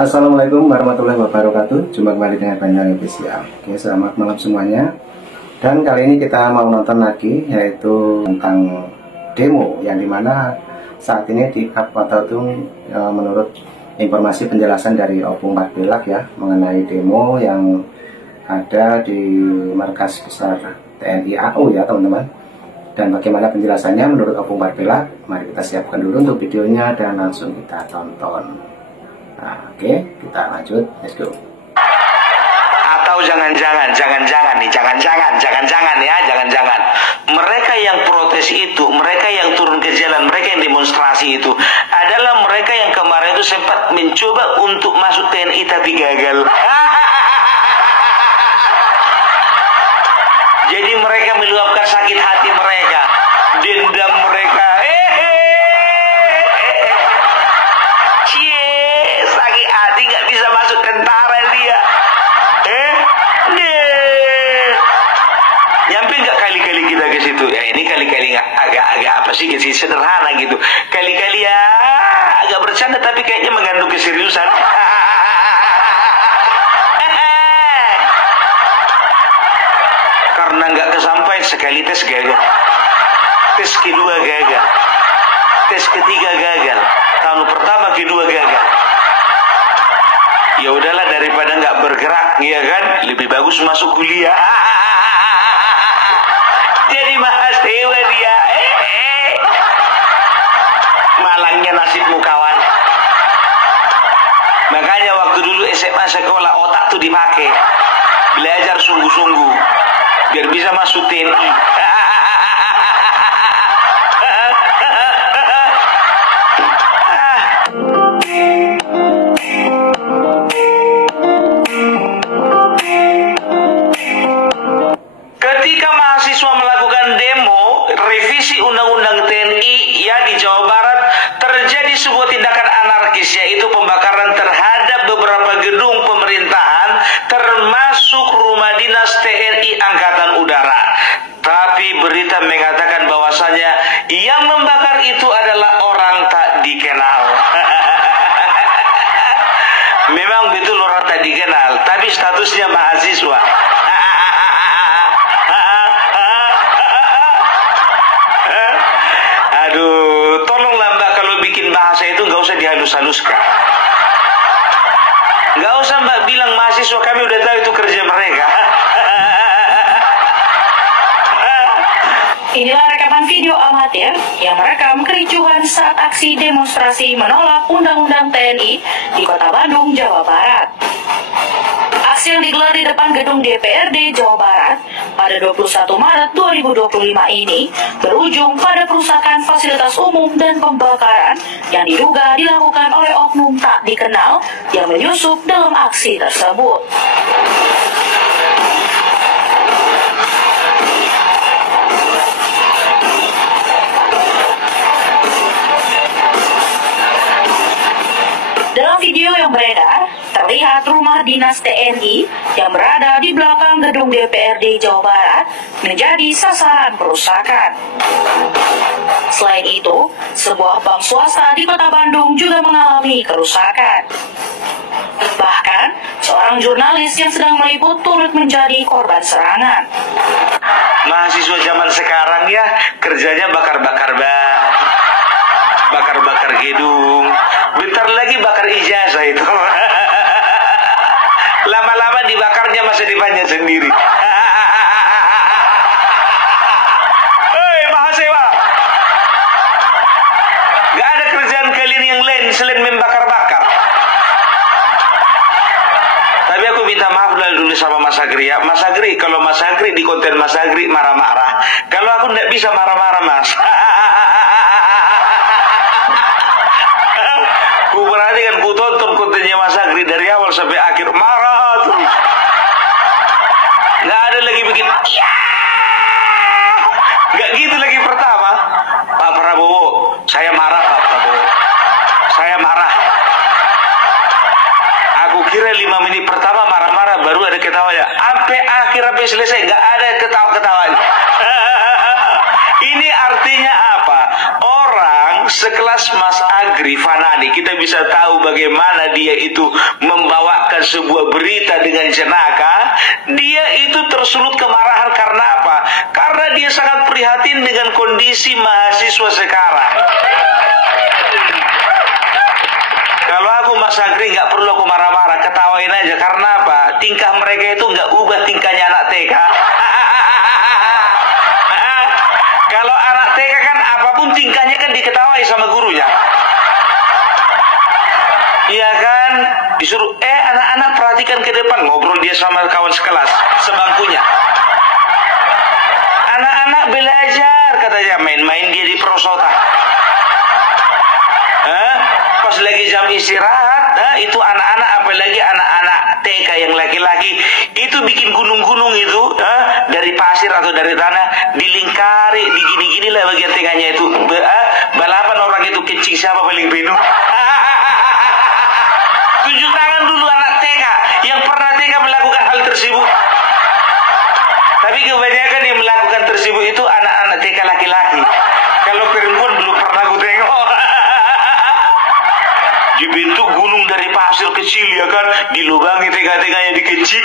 Assalamualaikum warahmatullahi wabarakatuh. Jumpa kembali dengan Banyuwangi Official. Oke, selamat malam semuanya. Dan kali ini kita mau nonton lagi, yaitu tentang demo yang dimana saat ini di Kabupaten menurut informasi penjelasan dari Opung Parpelak ya, mengenai demo yang ada di markas besar TNI AU ya teman-teman. Dan bagaimana penjelasannya menurut Opung Parpelak, mari kita siapkan dulu untuk videonya dan langsung kita tonton. Nah, oke, kita lanjut, let's go. Atau jangan-jangan mereka yang protes itu, mereka yang turun ke jalan, mereka yang demonstrasi itu adalah mereka yang kemarin itu sempat mencoba untuk masuk TNI tapi gagal. Jadi mereka meluapkan sakit hati mereka, dendam mereka. Sakit hati nggak bisa masuk tentara dia. Nyampe nggak kali-kali kita ke situ? Ya ini kali-kali nggak agak apa sih sederhana gitu. Kali-kali ya agak bercanda tapi kayaknya mengandung keseriusan. Karena nggak kesampaian sekali tes gagal, tes kedua gagal, tes ketiga gagal, tahun pertama kedua gagal. Ya udahlah daripada nggak bergerak, ya kan? Lebih bagus masuk kuliah. Jadi mahasiswa dia. Malangnya nasibmu kawan. Makanya waktu dulu SMA sekolah otak tuh dipakai, belajar sungguh-sungguh biar bisa masuk TNI. Ketika mahasiswa melakukan demo revisi Undang-Undang TNI ya di Jawa Barat, terjadi sebuah tindakan anarkis, yaitu pembakaran terhadap beberapa gedung pemerintahan termasuk rumah dinas TNI Angkatan Udara. Tapi berita mengatakan bahwasanya yang membakar itu adalah orang tak dikenal. Memang betul orang tak dikenal, tapi statusnya mahasiswa. Aduh, tolonglah Mbak kalau bikin bahasa itu nggak usah dihalus-haluskan. Nggak usah Mbak bilang mahasiswa, kami udah tahu itu kerja mereka. Inilah rekaman video amatir yang merekam kericuhan saat aksi demonstrasi menolak Undang-Undang TNI di Kota Bandung, Jawa Barat. Aksi yang digelar di depan gedung DPRD Jawa Barat pada 21 Maret 2025 ini berujung pada perusakan fasilitas umum dan pembakaran yang diduga dilakukan oleh oknum tak dikenal yang menyusup dalam aksi tersebut. Dalam video yang beredar, terlihat rumah dinas TNI yang berada di belakang gedung DPRD Jawa Barat menjadi sasaran perusakan. Selain itu, sebuah bank swasta di Kota Bandung juga mengalami kerusakan. Bahkan, seorang jurnalis yang sedang meliput turut menjadi korban serangan. Mahasiswa zaman sekarang ya kerjanya bakar-bakar ban, bakar-bakar gedung, bentar lagi bakar ijazah itu. Lama-lama dibakarnya masa depannya sendiri. Hei mahasiswa, gak ada kerjaan kalian yang lain selain membakar-bakar. Tapi aku minta maaf dulu sama Mas Agri ya. Mas Agri, kalau Mas Agri di konten Mas Agri marah-marah, kalau aku nggak bisa marah-marah Mas. Ku perhatikan, ku tonton kontennya Mas Agri dari awal sampai akhir, marah terus. Nggak ada lagi bikin ya, nggak gitu lagi. Pertama, Pak Prabowo, saya marah Pak Prabowo, saya marah. Aku kira 5 menit pertama marah-marah baru ada ketawanya. Sampai akhir, sampai selesai nggak ada ketawa-ketawanya. Ini artinya apa? Orang sekelas Mas Agri Fanani, kita bisa tahu bagaimana dia itu membawakan sebuah berita dengan jenaka. Dia itu tersulut kemarahan karena apa? Karena dia sangat prihatin dengan kondisi mahasiswa sekarang. Kalau aku Mas Agri nggak perlu aku marah-marah, ketawain aja. Karena apa? Tingkah mereka itu nggak ubah tingkahnya anak TK. Kalau anak TK kan apapun tingkahnya kan diketawai sama gurunya. Iya kan? Disuruh, anak-anak perhatikan ke depan, ngobrol dia sama kawan sekelas, sebangkunya. Anak-anak belajar, katanya, main-main dia di prosota. Pas lagi jam istirahat, itu anak-anak, apalagi anak-anak TK yang laki-laki, itu bikin gunung-gunung itu, dari pasir atau dari tanah, dilingkari, digini-gini lah bagian tengahnya itu. Balapan orang itu kencing siapa paling penuh. Tunjuk tangan dulu anak TK yang pernah TK melakukan hal tersebut. Tapi kebanyakan yang melakukan tersebut itu anak-anak TK laki-laki. Kalau perempuan belum pernah aku tengok. Dibentuk gunung dari pasir kecil, ya kan, dilubangi TK-TK-nya dikencing.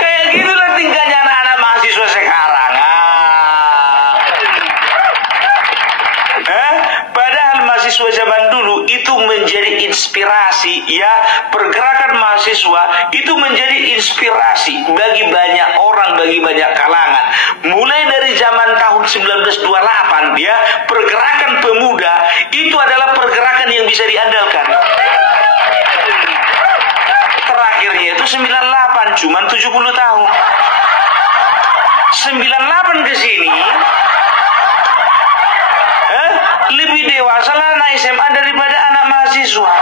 Kayak gitulah tingkahnya anak-anak mahasiswa sekarang. Padahal mahasiswa zaman dulu itu menjadi inspirasi, ya, pergerakan mahasiswa itu menjadi inspirasi bagi banyak orang, bagi banyak kalangan. Mulai dari zaman tahun 1928, ya, pergerakan pemuda itu adalah pergerakan yang bisa diandalkan. Terakhirnya itu 98, cuman 70 tahun. 98 ke sini lebih dewasa lah anak SMA daripada anak mahasiswa.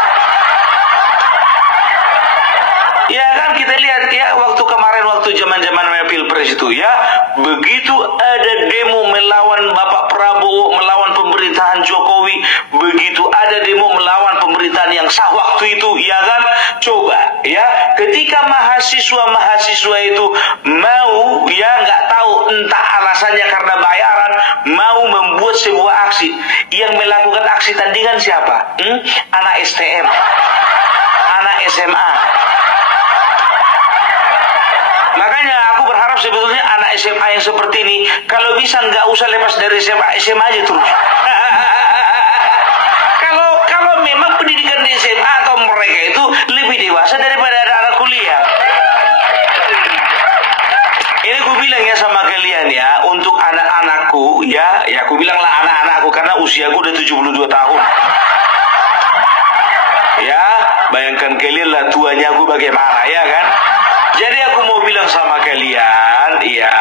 Ya kan, kita lihat ya, waktu kemarin, waktu zaman-zaman Pilpres itu, ya, begitu ada demo melawan Bapak Prabowo, melawan pemerintahan Jokowi, begitu ada demo melawan pemerintahan yang sah waktu itu, ya kan, coba ya, ketika mahasiswa itu mau, ya, nggak tahu entah alasannya karena bayaran, mau membuat sebuah aksi, yang melakukan aksi tandingan siapa? Anak STM, anak SMA. Makanya aku berharap sebetulnya anak SMA yang seperti ini, kalau bisa nggak usah lepas dari SMA aja terus. Kalau memang pendidikan di SMA atau mereka itu lebih dewasa daripada anak kuliah. Ini aku bilang ya sama kalian ya, untuk anak-anakku, ya aku bilanglah anak-anakku karena usiaku udah 72 tahun. Ya, bayangkan kalian lah tuanya aku bagaimana, ya kan? Jadi aku mau bilang sama kalian, ya,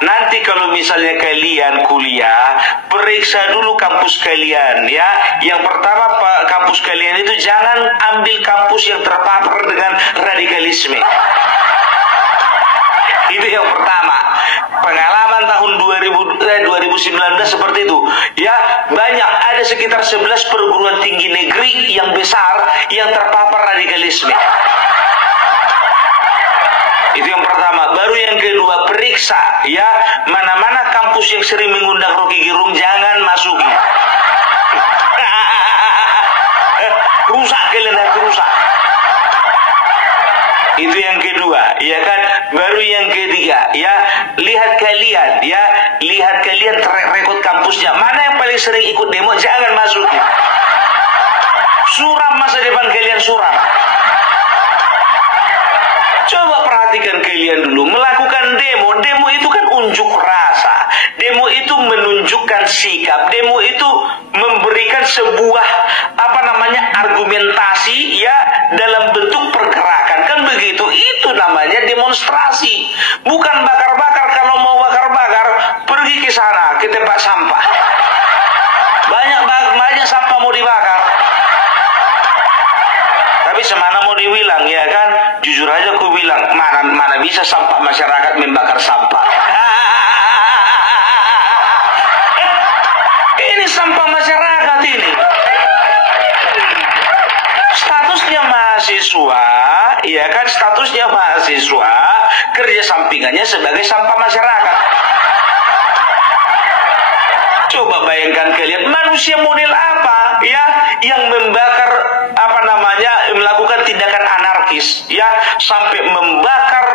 nanti kalau misalnya kalian kuliah, periksa dulu kampus kalian, ya. Yang pertama, kampus kalian itu jangan ambil kampus yang terpapar dengan radikalisme. Itu yang pertama. Pengalaman tahun 2019 seperti itu, ya, banyak, ada sekitar 11 perguruan tinggi negeri yang besar yang terpapar radikalisme. Itu yang pertama. Baru yang kedua, periksa, ya, mana-mana kampus yang sering mengundang Rocky Gerung, jangan masuki. Rusak kalian, rusak. Itu yang kedua, ya kan. Baru yang ketiga, ya, lihat kalian track record kampusnya, mana yang paling sering ikut demo, jangan masuki. Suram masa depan kalian, suram. Coba perhatikan kalian dulu, melakukan demo itu kan unjuk rasa, demo itu menunjukkan sikap, demo itu memberikan sebuah argumentasi, ya, dalam bentuk pergerakan, kan begitu. Itu namanya demonstrasi, bukan bakar-bakar. Kalau mau bakar-bakar, pergi ke sana, ke tempat sampah, banyak sampah mau dibakar. Tapi semana mau dibilang, ya kan, jujur aja aku bilang, mana bisa sampah masyarakat membakar sampah. Ini sampah masyarakat ini. Statusnya mahasiswa, ya kan, statusnya mahasiswa, kerja sampingannya sebagai sampah masyarakat. bayangkan kalian, manusia model apa ya yang membakar melakukan tindakan anarkis ya sampai membakar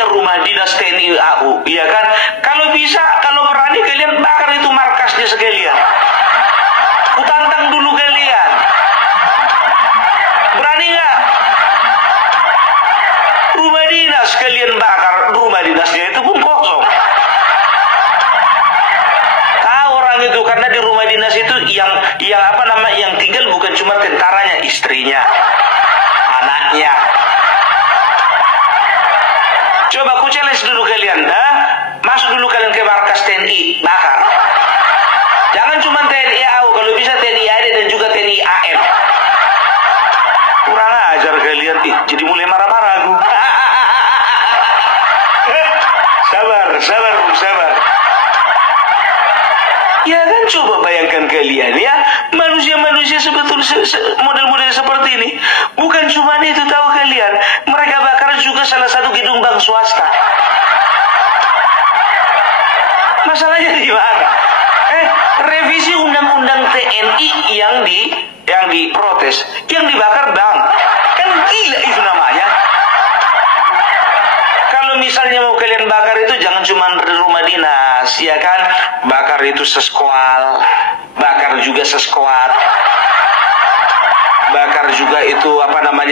rumah dinas TNI AU, ya kan? Kalau bisa, kalau berani kalian bakar itu markasnya sekalian. Kutantang dulu kalian. Berani nggak? Rumah dinas kalian bakar, rumah dinasnya itu pun kosong. Tahu orang itu karena di rumah dinas itu yang tinggal bukan cuma tentaranya, istrinya, anaknya. Coba aku challenge dulu kalian, masuk dulu kalian ke markas TNI, bakar. Jangan cuma TNI AU, kalau bisa TNI AD dan juga TNI AM. Kurang ajar kalian, jadi mulai marah-marah aku. Sabar. Ya kan, coba bayangkan kalian ya, manusia-manusia model-model seperti ini. Bukan cuma itu, tahu kalian, mereka bakar juga salah satu gedung bank swasta. Masalahnya di mana? Revisi undang-undang TNI yang diprotes, yang dibakar bank. Kan gila itu namanya. Kalau misalnya mau kalian bakar itu jangan cuma rumah dinas, ya kan? Bakar itu seskoal, bakar juga seskuad, bakar juga itu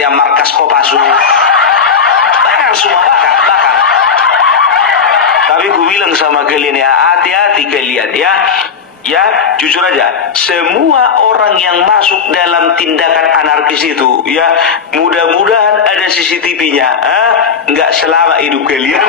markas Kopassus. Bakar semua, bakar. Tapi gue bilang sama kalian ya, hati-hati kalian ya. Ya, jujur aja, semua orang yang masuk dalam tindakan anarkis itu, ya, mudah-mudahan ada CCTV-nya. Nggak selama hidup kalian.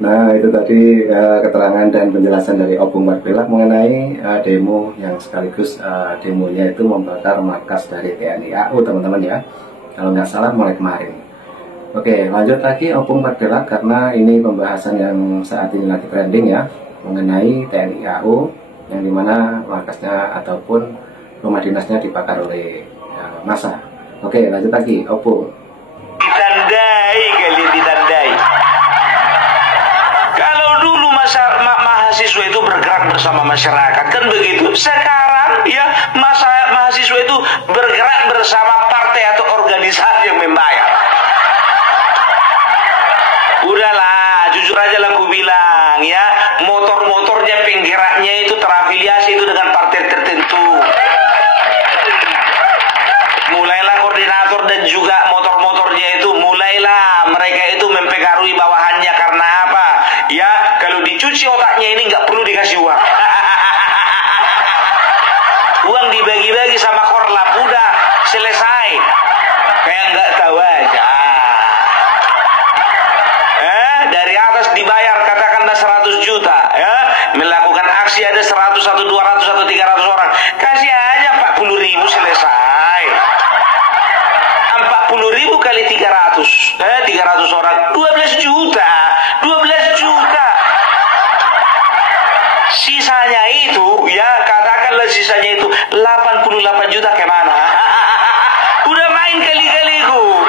Nah, itu tadi keterangan dan penjelasan dari Opung Marbella mengenai demo yang sekaligus demonya itu membakar markas dari TNI AU, teman-teman ya. Kalau nggak salah mulai kemarin. Oke, lanjut lagi Opung Marbella karena ini pembahasan yang saat ini lagi trending ya mengenai TNI AU yang dimana markasnya ataupun rumah dinasnya dibakar oleh massa. Oke, lanjut lagi Opung. Ditandai. Kalau dulu mahasiswa itu bergerak bersama masyarakat kan begitu. Sekarang ya mahasiswa itu bergerak bersama partai atau organisasi yang membayar. Udahlah, jujur aja lah aku bilang ya, motor-motornya penggeraknya itu terafiliasi itu dengan partai tertentu. Mulailah koordinator dan juga motor-motornya itu mulailah mereka itu mempengaruhi bawahannya karena apa? Ya, kalau dicuci otaknya ini nggak perlu dikasih uang. Uang dibagi-bagi sama korlap, udah selesai. Kayak nggak tahu aja. Dari atas dibayar katakanlah 100 juta ya, melakukan aksi ada 100 atau 200 atau 300 orang, kasih aja 40.000 selesai. 40.000 kali 300 orang 12 juta. Sisanya itu ya, katakanlah sisanya itu 88 juta kemana? Udah main kali-kaliku.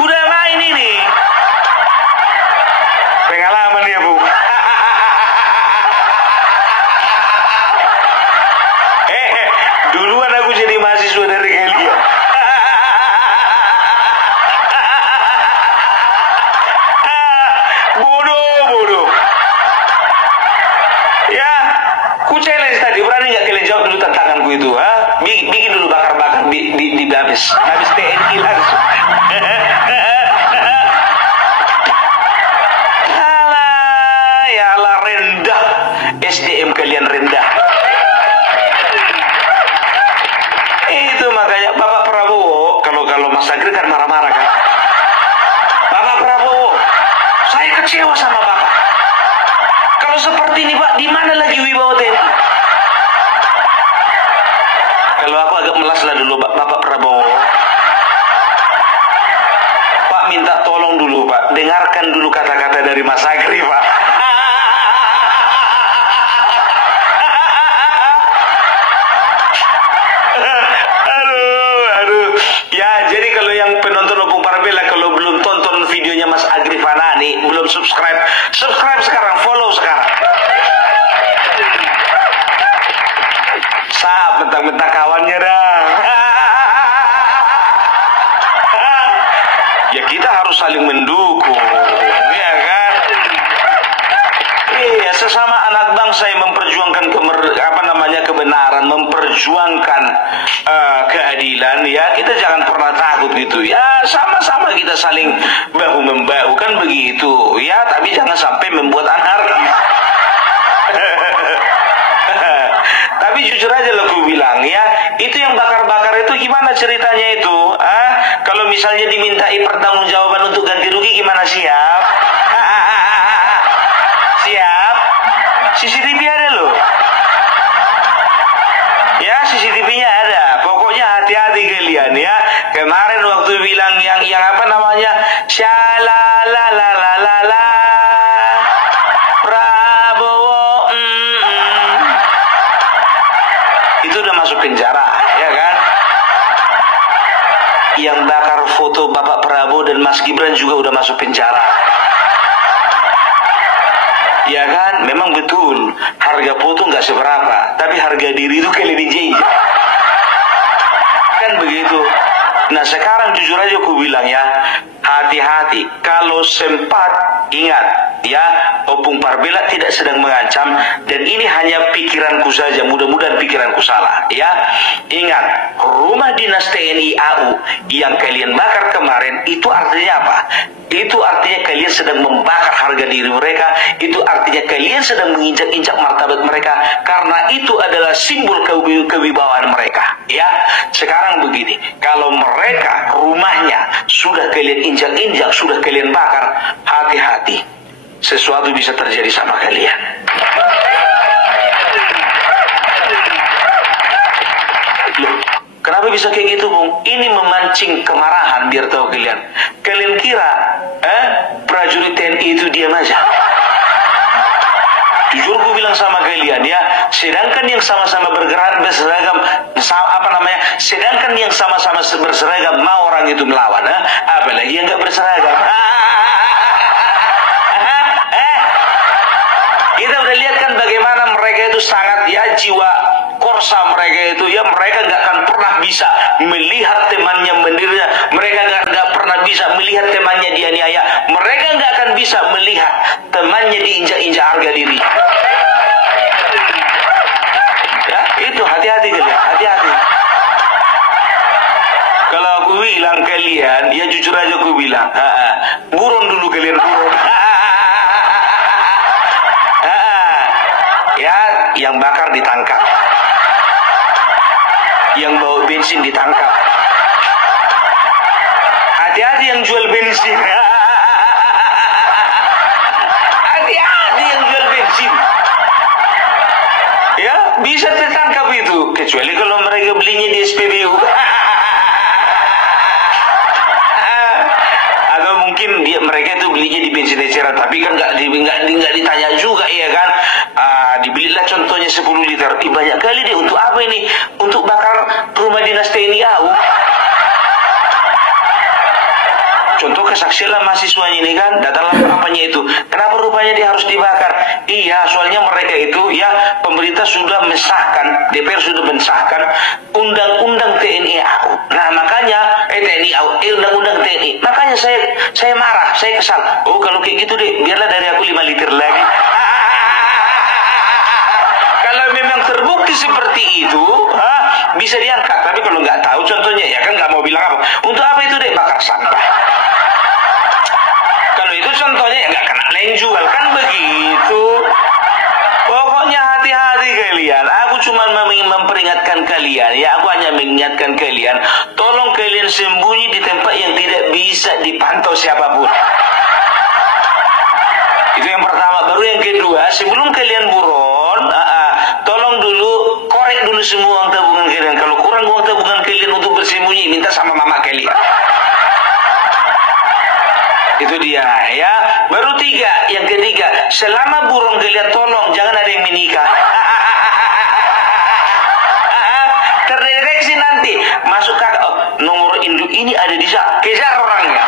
Udah main ini. Pengalaman ya, Bu. Duluan aku jadi mahasiswa dari kalian. Bodoh. Ya, ku challenge tadi, berani nggak kalian jawab dulu tantanganku itu? Bikin dulu bakar-bakar di habis TNI langsung. Rendah, SDM kalian rendah. Itu makanya Bapak Prabowo, kalau Mas Agri kan marah-marah kan. Bapak Prabowo, saya kecewa sama Bapak. Kalau seperti ini Pak, di mana lagi wibawa TNI? Kalau aku agak melas lah dulu Bapak Prabowo. Pak minta tolong dulu Pak, dengarkan dulu kata-kata dari Mas Agri Pak. Jadi kalau yang penonton Opung Marbella, kalau belum tonton videonya Mas Agri Fanani, belum subscribe Subscribe sekarang, follow sekarang. Sap, bentak-bentak kawannya dah. Ya kita harus saling mendukung, ya kan? Iya, sesama anak bangsa yang memperjuangkan kebenaran, memperjuangkan keadilan, ya kita jangan pernah takut gitu. Ya sama-sama kita saling bahu membahu kan begitu, ya. Tapi jangan sampai membuat anarkis. Tapi jujur aja lo gue bilang ya, itu yang bakar-bakar itu gimana ceritanya itu? Kalau misalnya dimintai pertanggungjawaban untuk ganti rugi gimana, siap? Siap? CCTV ada loh. Ya CCTV-nya ada. Pokoknya hati-hati kalian ya. Kemarin waktu bilang yang apa namanya? Shalalalalala Prabowo. Itu udah masuk penjara, ya kan? Yang bakar foto Bapak Prabowo dan Mas Gibran juga udah masuk penjara. Ya kan, memang betul harga foto nggak seberapa, tapi harga diri itu kali injek. Kan begitu. Nah sekarang jujur aja aku bilang ya, hati-hati. Kalau sempat ingat ya, Opung Parbela tidak sedang mengancam, dan ini hanya pikiranku saja. Mudah-mudahan pikiranku salah ya. Ingat, rumah dinas TNI AU yang kalian bakar kemarin itu artinya apa? Itu artinya kalian sedang membakar harga diri mereka. Itu artinya kalian sedang menginjak-injak martabat mereka, karena itu adalah simbol kewibawaan mereka. Ya, sekarang begini, kalau mereka rumahnya sudah kalian injak-injak, sudah kalian bakar, hati-hati, sesuatu bisa terjadi sama kalian. Loh, kenapa bisa kayak gitu, Bung? Ini memancing kemarahan, biar tahu kalian. Kalian kira prajurit TNI itu diam aja? Jujur gue bilang sama kalian ya, sedangkan yang sama-sama berseragam, sedangkan yang sama-sama berseragam mau orang itu melawan, apalagi yang nggak berseragam. Kita udah lihat kan bagaimana mereka itu sangat ya, jiwa korsa mereka itu ya, mereka nggak akan pernah bisa melihat temannya menderita, mereka nggak pernah bisa melihat temannya dianiaya, mereka nggak akan bisa melihat temannya diinjak-injak harga diri. Ya itu, hati-hati kalian, hati-hati. Kalau aku bilang kalian, ya jujur aja aku bilang, buron dulu kalian, buron. Ya, yang bakar ditangkap, yang bawa bensin ditangkap. Hati-hati yang jual bensin. Hati-hati yang jual bensin. Ya, bisa tertangkap itu, kecuali kalau mereka belinya di SPBU. Atau mungkin mereka itu belinya di bensin eceran, tapi kan nggak ditanya juga, ya kan? Dibelilah contohnya 10 liter. Banyak kali deh, untuk apa ini? Untuk bakar rumah dinas TNI AU. Contoh kesaksian mahasiswanya ini kan, data laporannya itu. Kenapa rupanya dia harus dibakar? Iya, soalnya mereka itu ya, pemerintah sudah mensahkan, DPR sudah mensahkan undang-undang TNI AU. Nah makanya TNI AU, undang-undang TNI. Makanya saya marah, saya kesal. Oh kalau kayak gitu deh, biarlah dari aku 5 liter lagi. Kalau memang terbukti seperti itu, bisa diangkat. Tapi kalau nggak tahu contohnya, ya kan nggak mau bilang apa. Untuk apa itu deh, bakar sampah. Kalau itu contohnya ya nggak kena lain jual, kan begitu. Pokoknya hati-hati kalian. Aku cuma memperingatkan kalian. Ya aku hanya mengingatkan kalian. Tolong kalian sembunyi di tempat yang tidak bisa dipantau siapapun. Itu yang pertama. Baru yang kedua, sebelum kalian buron, tolong dulu korek dulu semua uang tabungan kalian. Kalau kurang uang tabungan kalian untuk bersembunyi, minta sama mama kalian. Itu dia ya. Baru yang ketiga, selama buron kalian tolong jangan ada yang menikah. Terdeteksi nanti masuk kakak, nomor induk ini ada di sana, kejar orangnya.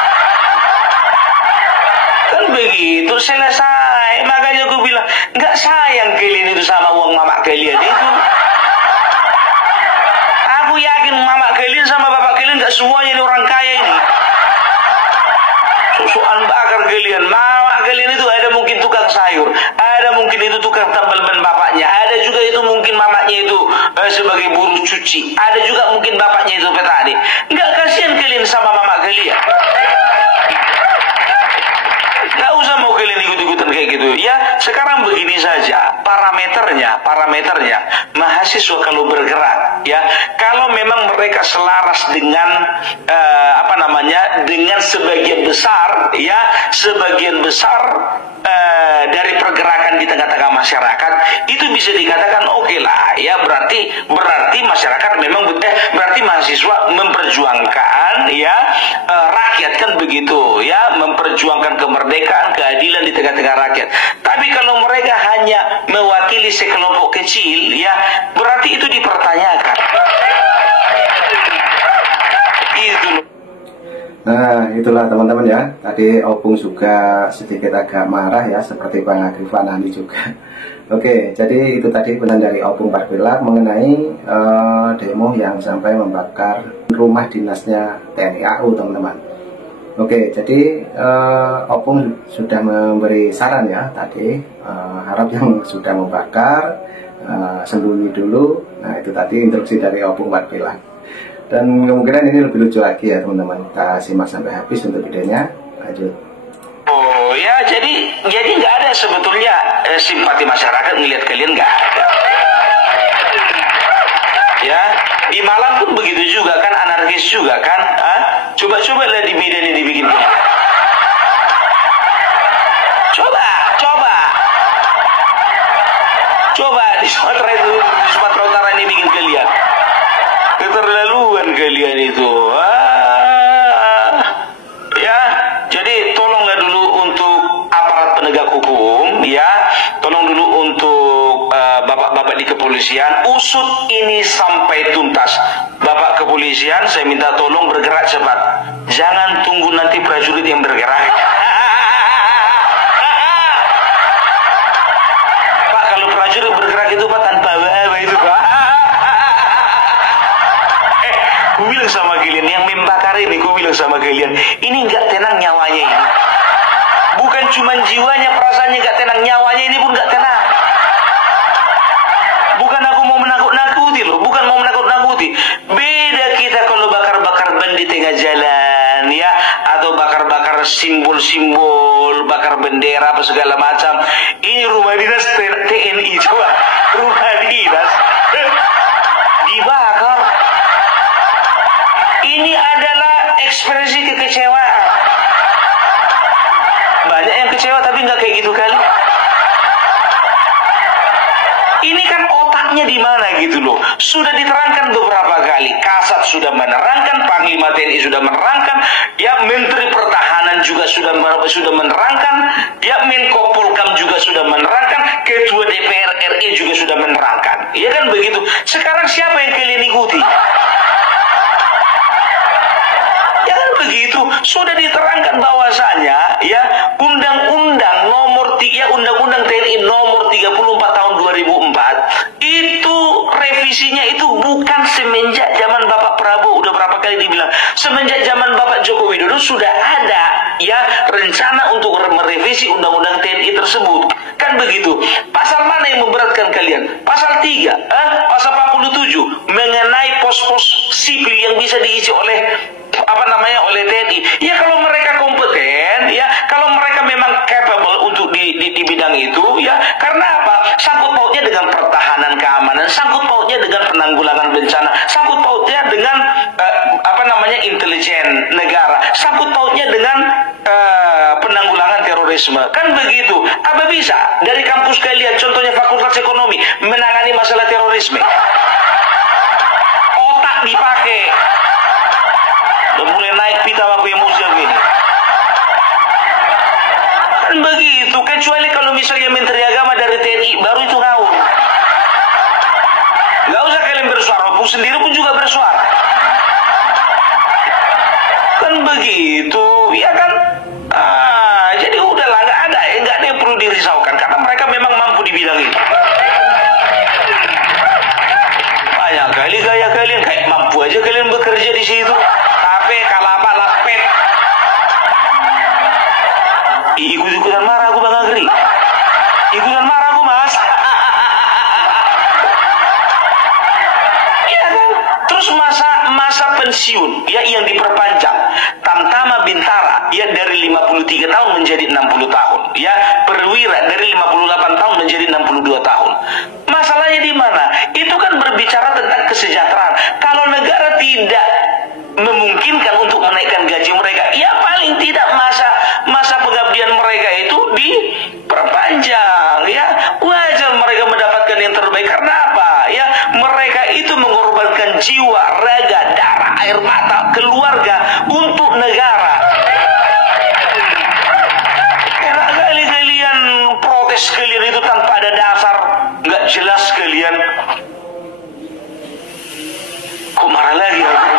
Kan begitu selesai. naik. Makanya aku bilang, nggak sayang kalian itu sama uang mama kalian itu. Aku yakin mama kalian sama bapak kalian nggak semuanya ini orang kaya ini. Sosokan bakar kalian. Mama kalian itu ada mungkin tukang sayur, ada mungkin itu tukang tambal ban bapaknya, ada juga itu mungkin mamanya itu sebagai buruh cuci, ada juga mungkin bapaknya itu petani. Nggak kasihan kalian sama mama kalian. Nggak usah mau kalian ikut-ikutan kayak gitu. Ya, sekarang begini saja parameternya. Mahasiswa kalau bergerak, ya, kalau memang mereka selaras dengan dengan sebagian besar, ya, dari pergerakan di tengah-tengah masyarakat, itu bisa dikatakan oke lah, ya, berarti masyarakat memang berarti mahasiswa memperjuangkan, ya, rakyat kan begitu, ya, memperjuangkan kemerdekaan, keadilan di tengah-tengah rakyat. Tapi kalau mereka hanya mewakili sekelompok kecil, ya, berarti itu dipertanyakan. Itu. Nah, itulah teman-teman ya. Tadi Opung juga sedikit agak marah ya, seperti Bang Agrifan Ali juga. Oke, jadi itu tadi pesan dari Opung Parkwila mengenai demo yang sampai membakar rumah dinasnya TNI AU, teman-teman. Oke, jadi Opung sudah memberi saran ya tadi, harap yang sudah membakar sembunyi dulu. Nah, itu tadi instruksi dari Opung Parkwila. Dan kemungkinan ini lebih lucu lagi ya teman-teman. Kita simak sampai habis untuk videonya. Lanjut. Oh ya, jadi nggak ada sebetulnya simpati masyarakat melihat kalian, nggak ada. Ya, di Malang pun begitu juga kan, anarkis juga kan. Coba lihat di media ini dibikin. Coba di Sumatera Utara ini bikin kalian. Keterlaluan kalian itu. Ya, jadi tolonglah dulu untuk aparat penegak hukum, ya, tolong dulu untuk bapak-bapak di kepolisian, usut ini sampai tuntas. Bapak kepolisian, saya minta tolong bergerak cepat. Jangan tunggu nanti prajurit yang bergerak. Pak, kalau prajurit bergerak itu Pak tanpa apa itu Pak. Ku bilang sama kalian, yang membakar ini, ku bilang sama kalian, ini nggak tenang nyawanya ini. Bukan cuma jiwanya, perasaannya nggak tenang, nyawanya ini pun nggak tenang. Bukan aku mau menakut-nakuti loh, bukan mau menakut-nakuti. Beda kita kalau bakar-bakar ban di tengah jalan, ya, atau bakar-bakar simbol-simbol, bakar bendera apa segala macam. Ini rumah dinas TNI, coba, rumah dinas dibakar. Ini adalah ekspresi kekecewaan. Banyak yang kecewa tapi nggak kayak gitu kali. Ini kan otaknya di mana gitu loh. Sudah diterangkan beberapa kali. Kasat sudah menerangkan, Panglima TNI sudah menerangkan, ya, Menteri Pertahanan juga sudah menerangkan, ya, Menko Polkam juga sudah menerangkan, Ketua DPR RI juga sudah menerangkan. Ya kan begitu. Sekarang siapa yang kalian ikuti? Begitu sudah diterangkan bahwasanya, ya, Undang-Undang TNI nomor 34 tahun 2004 itu revisinya itu bukan semenjak zaman Bapak Prabowo, udah berapa kali dibilang, semenjak zaman Bapak Joko Widodo sudah ada, ya, rencana untuk merevisi Undang-Undang TNI tersebut. Kan begitu. Pasal mana yang memberatkan kalian? Pasal 3, pasal 47 mengenai pos-pos sipil yang bisa diisi oleh oleh TNI. Ya, kalau mereka kompeten, ya, kalau mereka memang capable untuk di bidang itu, ya, karena apa? Sangkut pautnya dengan pertahanan keamanan, sangkut pautnya dengan penanggulangan bencana, sangkut pautnya dengan intelijen negara, sangkut pautnya dengan penanggulangan terorisme. Kan begitu. Apa bisa dari kampus kalian, contohnya Fakultas Ekonomi, menangani masalah terorisme? Otak dipakai. Udah mulai naik pita aku emosi begini. Kan begitu. Kecuali kalau misalnya Menteri Agama dari TNI, baru itu ngawur. Gak usah kalian bersuara, Opung sendiri pun juga bersuara. Kan begitu, ya kan? Jadi udahlah, nggak ada yang perlu dirisaukan. 53 tahun menjadi 60 tahun. Ya, perwira dari 58 tahun menjadi 62 tahun. Masalahnya di mana? Itu kan berbicara tentang kesejahteraan. Kalau negara tidak memungkinkan untuk menaikkan gaji mereka, ya paling tidak masa pengabdian mereka itu diperpanjang. Ya, wajar mereka mendapatkan yang terbaik. Karena apa? Ya, mereka itu mengorbankan jiwa, raga, darah, air mata, keluarga untuk negara. Kali kalian protes kalian itu tanpa ada dasar, nggak jelas kalian. Kok marah lagi aku?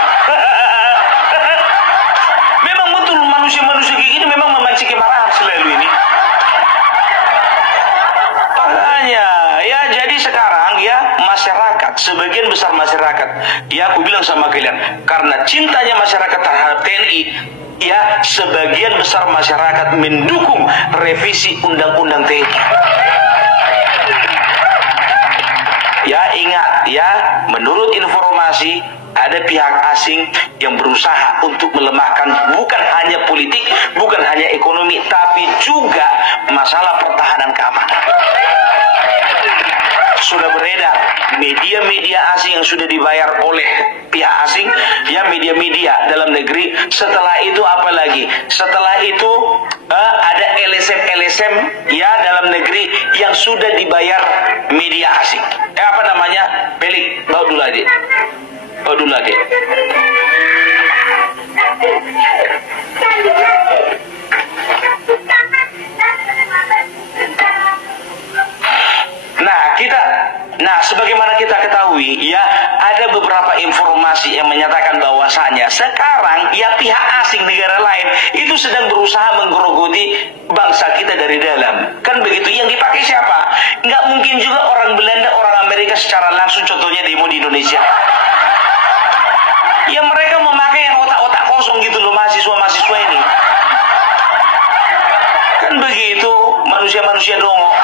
Memang betul manusia-manusia kayak gini memang memancing kemarahan selalu ini. Makanya ya, jadi sekarang ya masyarakat, sebagian besar masyarakat, ya aku bilang sama kalian, karena cintanya masyarakat terhadap TNI, ya sebagian besar masyarakat mendukung revisi undang-undang TNI. Ya ingat ya, menurut informasi ada pihak asing yang berusaha untuk melemahkan bukan hanya politik, bukan hanya ekonomi, tapi juga masalah pertahanan keamanan. Sudah beredar media-media asing yang sudah dibayar oleh pihak asing, ya media-media dalam negeri. Setelah itu apa lagi? Setelah itu ada LSM ya dalam negeri yang sudah dibayar media asing. Apa namanya? Pelik, bawa dulu adik. Bawa dulu adik. Nah, sebagaimana kita ketahui, ya ada beberapa informasi yang menyatakan bahwasanya sekarang ya pihak asing negara lain itu sedang berusaha menggerogoti bangsa kita dari dalam. Kan begitu? Yang dipakai siapa? Nggak mungkin juga orang Belanda, orang Amerika secara langsung, contohnya demo di Indonesia. Ya mereka memakai yang otak-otak kosong gitu loh, mahasiswa-mahasiswa ini. Kan begitu, manusia-manusia dongok.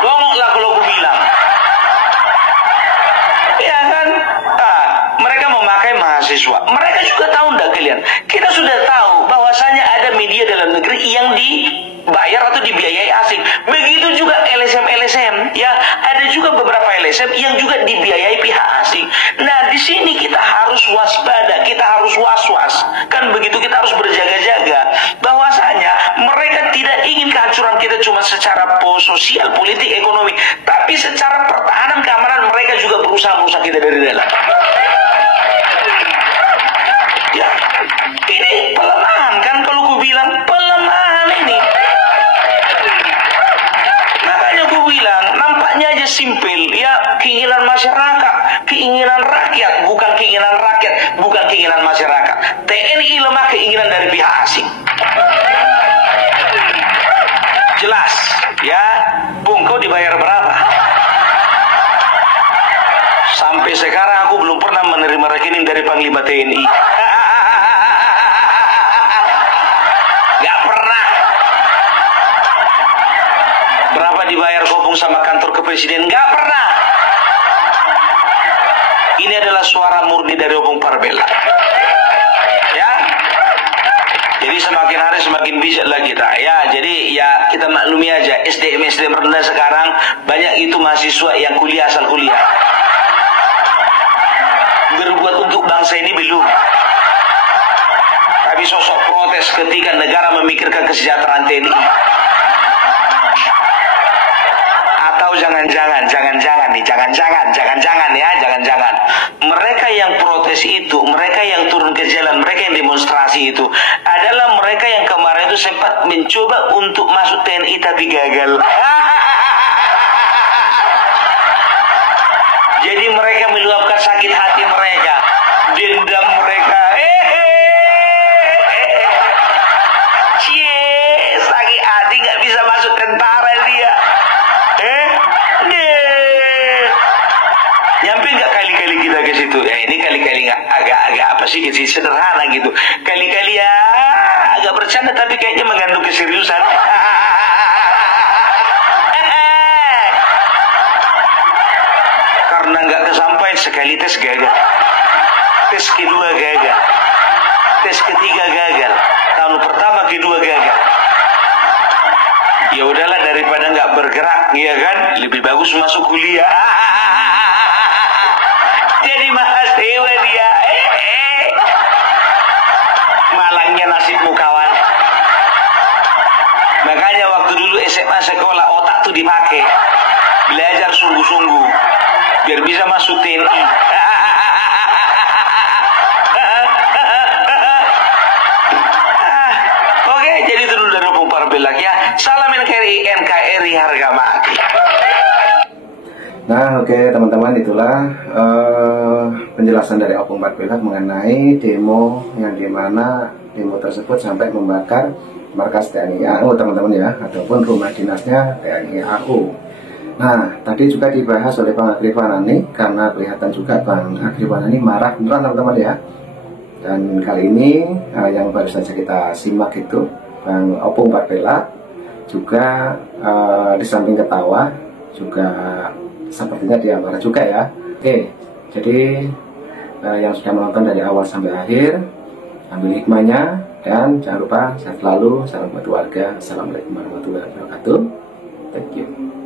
Dongok lah kalau aku bilang. Ya kan? Mereka memakai mahasiswa. Mereka juga tahu enggak kalian? Kita sudah tahu bahwasanya ada media dalam negeri yang dibayar atau dibiayai asing. Begitu juga LSM, ya ada juga beberapa LSM yang juga dibiayai pihak asing. Nah, di sini kita harus waspada, kita harus was-was. Kan begitu, kita harus berjaga-jaga bahwasanya mereka tidak ingin kehancuran kita cuma secara sosial, politik, ekonomi, tapi secara pertahanan keamanan mereka juga berusaha merusak kita dari dalam. Ya, ini pelemahan kan, kalau ku bilang pelemahan ini. Makanya ku bilang nampaknya aja simpel, ya keinginan masyarakat, keinginan rakyat, bukan keinginan rakyat, bukan keinginan masyarakat. TNI lemah, keinginan dari pihak asing. Jelas, ya. Bung, kau dibayar berapa? Sampai sekarang aku belum pernah menerima rekening dari Panglima TNI. Gak pernah. Berapa dibayar gabung sama kantor kepresiden? Gak pernah. Ini adalah suara murni dari Opung Parbela. Ya. Jadi semakin hari semakin bijaklah kita. Ya, jadi ya kita maklumi aja, SDM rendah sekarang banyak itu mahasiswa yang kuliah asal kuliah. Berbuat untuk bangsa ini belum. Tapi sosok protes ketika negara memikirkan kesejahteraan TNI. Atau jangan-jangan mereka yang protes itu, mereka yang turun ke jalan, mereka yang demonstrasi itu adalah mereka yang kemarin itu sempat mencoba untuk masuk TNI tapi gagal. Jadi mereka meluapkan sakit hati mereka, dendam mereka. Sakit hati nggak bisa masuk tentara dia. Nyampe nggak kali-kali kita ke situ? Ya ini kali-kali nggak agak apa sih, sederhana gitu. Kali-kali ya agak bercanda tapi kayaknya mengandung keseriusan. Karena nggak kesampaian, sekali tes gagal, tes kedua gagal, tes ketiga gagal. tahun pertama, kedua gagal. Ya udahlah, daripada nggak bergerak, ya kan, lebih bagus masuk kuliah. Jadi mahasiswa dia. Malangnya nasibmu kawan. Makanya waktu dulu SMA sekolah otak tuh dipakai, belajar sungguh-sungguh biar bisa masuk TNI. Oke, jadi itu dulu dari Opung Parbelak ya. Salam NKRI harga mati. Nah, oke teman-teman, itulah penjelasan dari Opung Parbelak mengenai demo yang dimana demo tersebut sampai membakar markas TNI AU teman-teman ya, ataupun rumah dinasnya TNI AU. Nah, tadi juga dibahas oleh Bang Agrifanani, karena kelihatan juga Bang Agrifanani marah beneran teman-teman ya. Dan kali ini yang baru saja kita simak itu Bang Opung Parbelak juga di samping ketawa juga sepertinya dia marah juga ya. Oke, jadi yang sudah menonton dari awal sampai akhir, ambil hikmahnya, dan jangan lupa sehat selalu, salam buat keluarga. Assalamualaikum warahmatullahi wabarakatuh. Thank you.